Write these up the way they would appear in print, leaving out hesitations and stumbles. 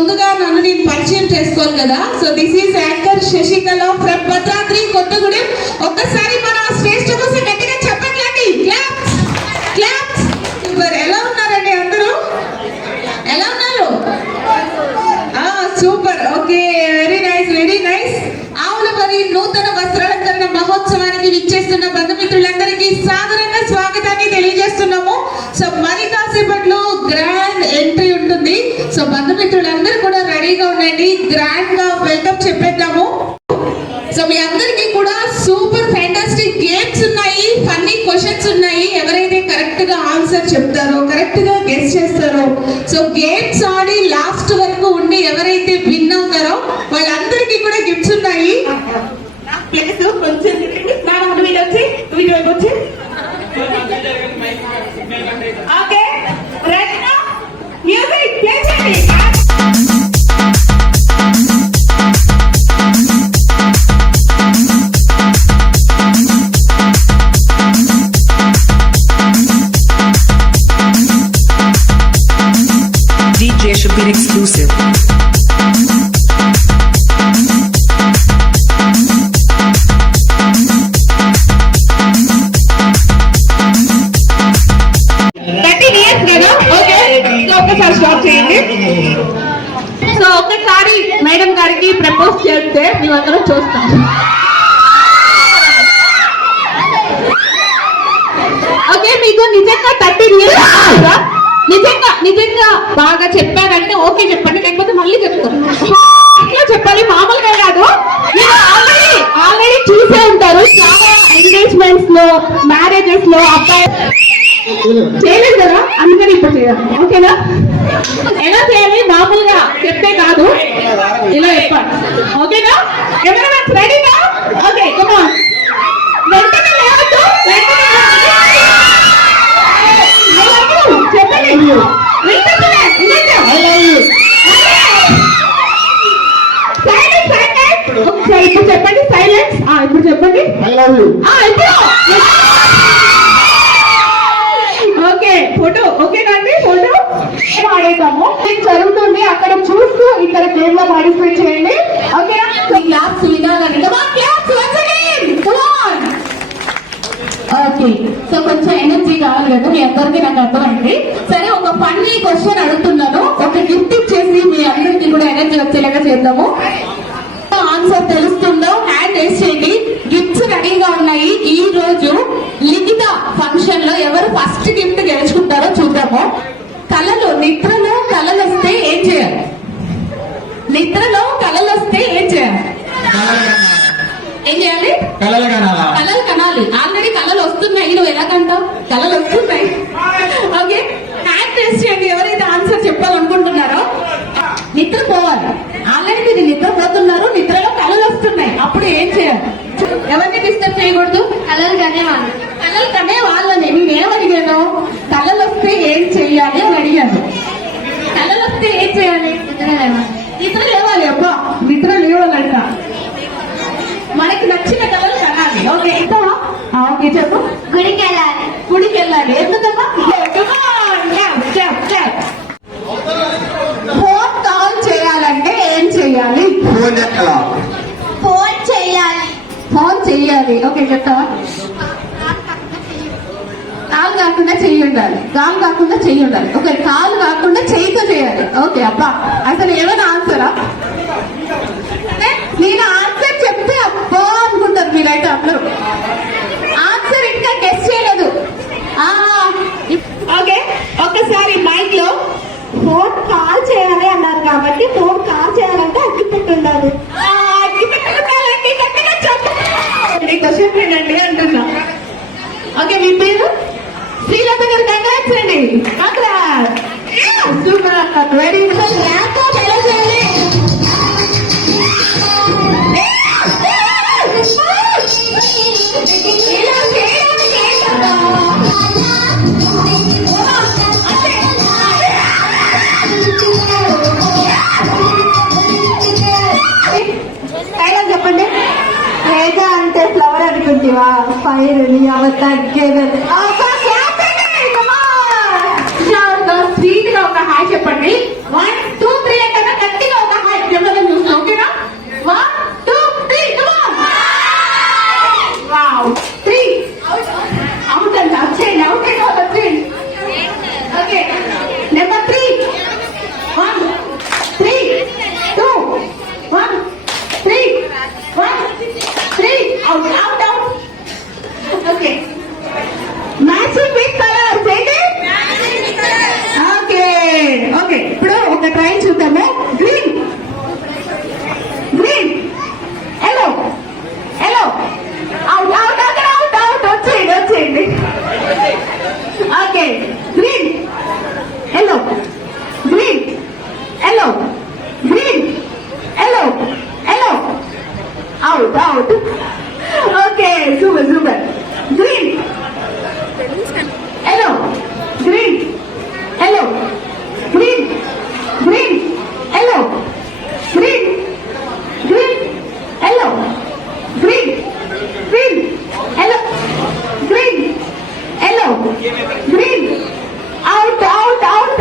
ముందుగా నన్ను నేను పరిచయం చేసుకోవాలి కదా. So this is anchor Sasikala from Bhadradri Kothagudem. ఒక్కసారి మన శ్రేష్ఠ కోసం గట్టిగా చెప్పట్లండి. Claps claps. సూపర్. ఎలా ఉన్నారండి అందరూ? ఎలా ఉన్నారు? Super. Okay, very nice very nice. ఆవులమరి నూతన వస్త్రాలంకరణ మహోత్సవానికి విచ్చేస్తున్న బంధుమిత్రులందరికీ సాదరంగా స్వాగతాన్ని తెలియజేస్తున్నాము. సో మరి కాసేపట్లో గ్రాండ్ ఎంట్రీ ఉంటుంది. సో బంధుమిత్రులందరూ కూడా రెడీగా ఉండండి. గ్రాండ్ గా వెల్కమ్ చెప్పేద్దాము. సో మీ అందరికీ కూడా సూపర్ ఫ్యాంటాస్టిక్ గేమ్స్ ఉన్నాయి, ఫన్నీ క్వశ్చన్స్ ఉన్నాయి. ఎవరైతే కరెక్ట్ గా ఆన్సర్ చెప్తారో, కరెక్ట్ గా గెస్ చేస్తారో, సో గేమ్స్ ఆడి లాస్ట్ వరకు ఉండి ఎవరైతే విన్ అవుతారో వాళ్ళందరికీ కూడా గిఫ్ట్స్ ఉన్నాయి. ప్లేస్ కొంచెం వచ్చి ఓకే రెడీ నా మ్యూజిక్ ప్లే చేయండి. DJ Shabir exclusive. సో ఒక్కసారి మేడం గారికి ప్రపోజ్ చేస్తే మేమందరం చూస్తాం. ఓకే, మీకు నిజంగా 30 ఇయర్స్ నిజంగా బాగా చెప్పారంటే ఓకే చెప్పండి, లేకపోతే మళ్ళీ చెప్తాం. ఇట్లా చెప్పాలి, మామూలుగా కాదు. మీరు ఆల్రెడీ చూసే ఉంటారు చాలా ఎంగేజ్మెంట్స్ లో, మ్యారేజెస్ లో అబ్బాయి చేయలేదు కదా, అందుకని ఇప్పుడు చేయాలి. ఓకేనా? ఎలా చేయాలి? మామూలుగా చెప్తే కాదు, ఇలా చెప్పాలి. ఓకేనా? ఎవరైనా రెడీనా? Okay, come on. వెంటనే లేవద్దు, చెప్పండి. ఇప్పుడు చెప్పండి సైలెన్స్. ఇప్పుడు చెప్పండి ఇప్పుడు. ఓకే, ఫోటో ఓకేనా అండి? ఫోటో ఆడేద్దాము. జరుగుతుంది అక్కడ చూస్తూ ఇక్కడ గేమ్ లో పార్టిసిపేట్ చేయండి. ఓకేనా? క్లాప్స్ వినాలండి. ఓకే, సో కొంచెం ఎనర్జీ కావాలి కదా మీ అందరికీ, నాకు అర్థమైంది. సరే, ఒక ఫన్నీ క్వశ్చన్ అడుగుతున్నాను, ఒక గిఫ్ట్ ఇచ్చేసి మీ అందరికీ కూడా ఎనర్జీ వచ్చేలాగా చేద్దాము. ఆన్సర్ తెలుస్తుందో హ్యాండ్ రేస్ చేయండి. గిఫ్ట్స్ రెడీగా ఉన్నాయి. ఈ రోజు లిఖిత ఫంక్షన్ లో ఎవరు ఫస్ట్ గిఫ్ట్ గెలుచుకుంటారో చూద్దాము. నిద్రలో కలలు వస్తే ఏం చేయాలి? నిద్రలో కలలు వస్తే ఏం చేయాలి? ఏం చేయాలి? కలలు కనాలి. ఆల్రెడీ కలలు వస్తున్నాయి, నువ్వు ఎలా కంటావు? కలలు వస్తున్నాయి. ఓకే, హ్యాండ్ రేస్ చేయండి ఎవరైతే ఆన్సర్ చెప్పాలనుకుంటున్నారో. నిద్ర పోవాలి. ఆల్రెడీ మీరు నిద్రపోతున్నారు, నిద్రలో కలలు వస్తున్నాయి, అప్పుడు ఏం చేయాలి? ఎవరిని డిస్టర్బ్ చేయకూడదు. కలలు కనే వాళ్ళని నేనేమడిగాను? కలలు వస్తే ఏం చెయ్యాలి అని అడిగాను. కలలు వస్తే ఏం చేయాలి? నిద్ర లేవాలి. అబ్బా, నిద్ర లేవాలంట. మనకి నచ్చిన కలలు కనాలి. ఓకే, ఇస్తావా? ఓకే, చెప్పు. గుడికి వెళ్ళాలి. ఎందుకమ్మా? ఫోన్ కాల్ చేయాలంటే ఏం చెయ్యాలి? ఫోన్ చెయ్యాలి. ఓకే, చెప్తావా? కాలు కాకుండా చెయ్యి ఉండాలి. కాలు కాకుండా చెయ్యి ఉండాలి. ఓకే, కాలు కాకుండా చెయ్యితో చేయాలి. ఓకే, అబ్బా, అసలు ఏమైనా ఆన్సరా? నేను ఆన్సర్ చెప్తే అబ్బా అనుకుంటారు మీరైతే అందరూ. ఆన్సర్ ఇంకా గెస్ చేయలేదు. ఓకే, ఒక్కసారి మైక్ లో ఫోన్ కాల్ చేయాలి అన్నారు కాబట్టి ఫోన్ కాల్ చేయాలంటే అగ్గిపెట్టు ఉండాలి. అగ్గిపెట్టు ఉండాలండి. గట్టిగా చెప్పండి. క్వశ్చన్ వినండి అంటున్నా. ఓకే, మీ పేరు? శ్రీలత గారు. కంగ్రాట్స్ అండి. సూపర్. Very good. ఎలా చేయాలి? చెప్పండి. తేజ అంటే ఫ్లవర్ అనుకుంటా, ఫైర్ తగ్గేది. స్వీట్ గా ఒక హాయ్ చెప్పండి. 1 2 3 అంటే out out out okay matching with colours ఏంటి ఓకే ఓకే ఇప్పుడు ఒక ట్రైన్ చూద్దాము green green yellow yellow out out out out out వచ్చేయండి వచ్చేయండి okay green yellow green yellow green yellow yellow out out okay super super green yellow green yellow green green yellow green green yellow green green yellow green yellow green out out out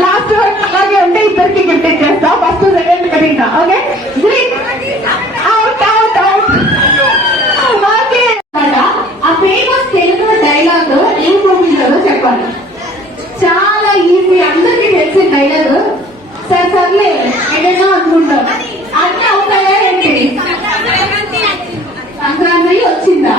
last అలాగే ఉంటే ఇద్దరికి gift ఇచ్చేస్తా first second cutting okay green out out out okay ఆ famous Telugu dialogue ఏ మూవీలో చెప్పాలి చాలా easy అందరికీ తెలిసిన డైలాగ్ సరే సర్లే ఏదైనా అనుకుంటాం అన్ని అవుతాయా ఏంటి సంక్రాంతి వచ్చిందా